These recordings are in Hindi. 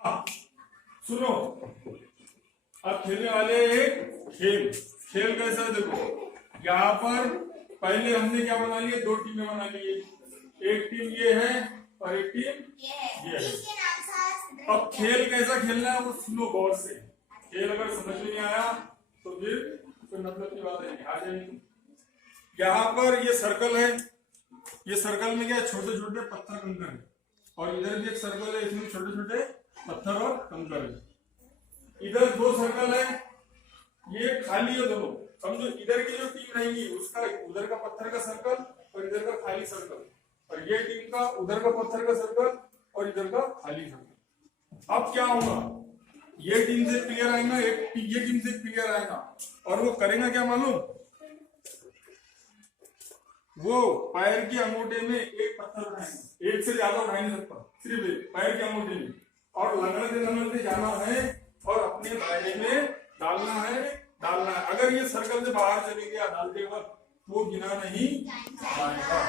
हाँ, सुनो, अब खेलने वाले एक खेल। खेल कैसा है देखो, यहाँ पर पहले हमने क्या बना लिए, दो टीमें बना लिए। एक टीम ये है और एक टीम ये है। अब खेल कैसा खेलना है वो सुनो गौर से। खेल अगर समझ में नहीं आया तो फिर कोई मतलब की बात नहीं, आ जाएगी। यहाँ पर ये सर्कल है, ये सर्कल में क्या छोटे छोटे पत्थर कंकर है, और इधर भी एक सर्कल है, इसमें छोटे छोटे पत्थर और कंकर है। इधर दो सर्कल है, ये खाली है दोनों। समझो इधर की जो टीम रहेगी उसका उधर का पत्थर का सर्कल और इधर का खाली सर्कल, और ये टीम का उधर का पत्थर का सर्कल और इधर का खाली सर्कल। अब क्या होगा, ये टीम से प्लेयर आएगा, ये टीम से प्लेयर आएगा, और वो करेगा क्या मालूम, वो पैर की अंगूठे में एक पत्थर उठाएंगे, एक से ज्यादा उठा नहीं सकता, सिर्फ एक पैर की अंगूठे में, और लंगड़ते जाना है और अपने दायरे में डालना है। अगर ये सर्कल से बाहर चले गया डालते वक्त वो गिना नहीं जाएगा।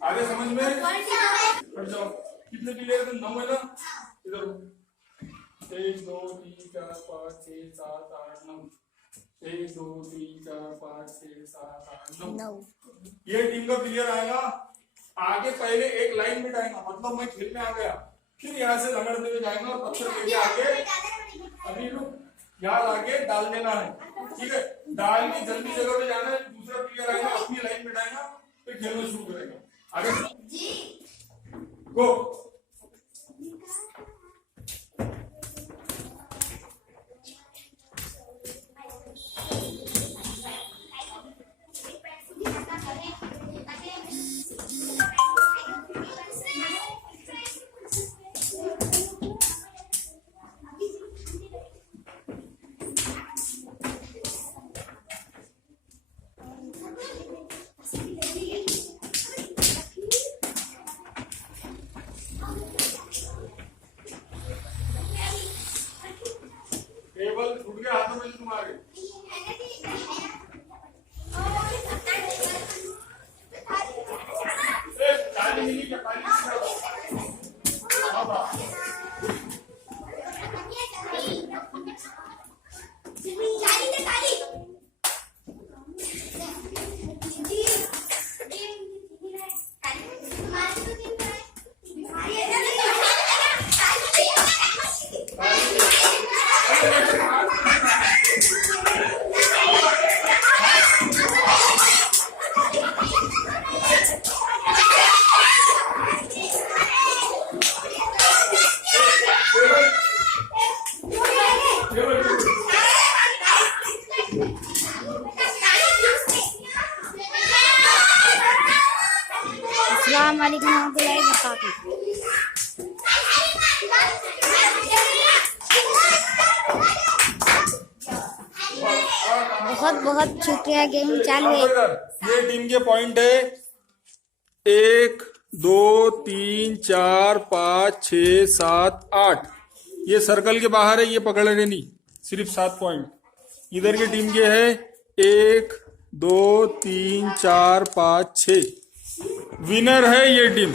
आगे समझ में हट जाओ। कितने प्लेयर थे, 9 है ना। इधर 1 2 3 4 5 6 7 8 9, 1 2 3 4 5 6 7 8 9। ये टीम का प्लेयर आएगा, आगे पहले एक लाइन बिठाएगा, मतलब मैं खेल में आ गया, फिर यहाँ से रगड़ते हुए जाएगा और पत्थर लेके आगे अभी यहाँ आगे डाल देना है। ठीक है, डाल के जल्दी जगह पे जाना है, दूसरा प्लेयर आएगा अपनी लाइन बिठाएगा, फिर खेलना शुरू करेगा। आगे गो। टेबल छूट गया हाथों में तुम्हारे। अस्सलाम वालेकुम warahmatullahi wabarakatuh। बहुत बहुत शुक्रिया। गेम चालू है। ये टीम के पॉइंट है 1 2 3 4 5 6 7 8। ये सर्कल के बाहर है, ये पकड़ लेनी, सिर्फ 7 पॉइंट। इधर की टीम के है 1 2 3 4 5 6। विनर है ये टीम।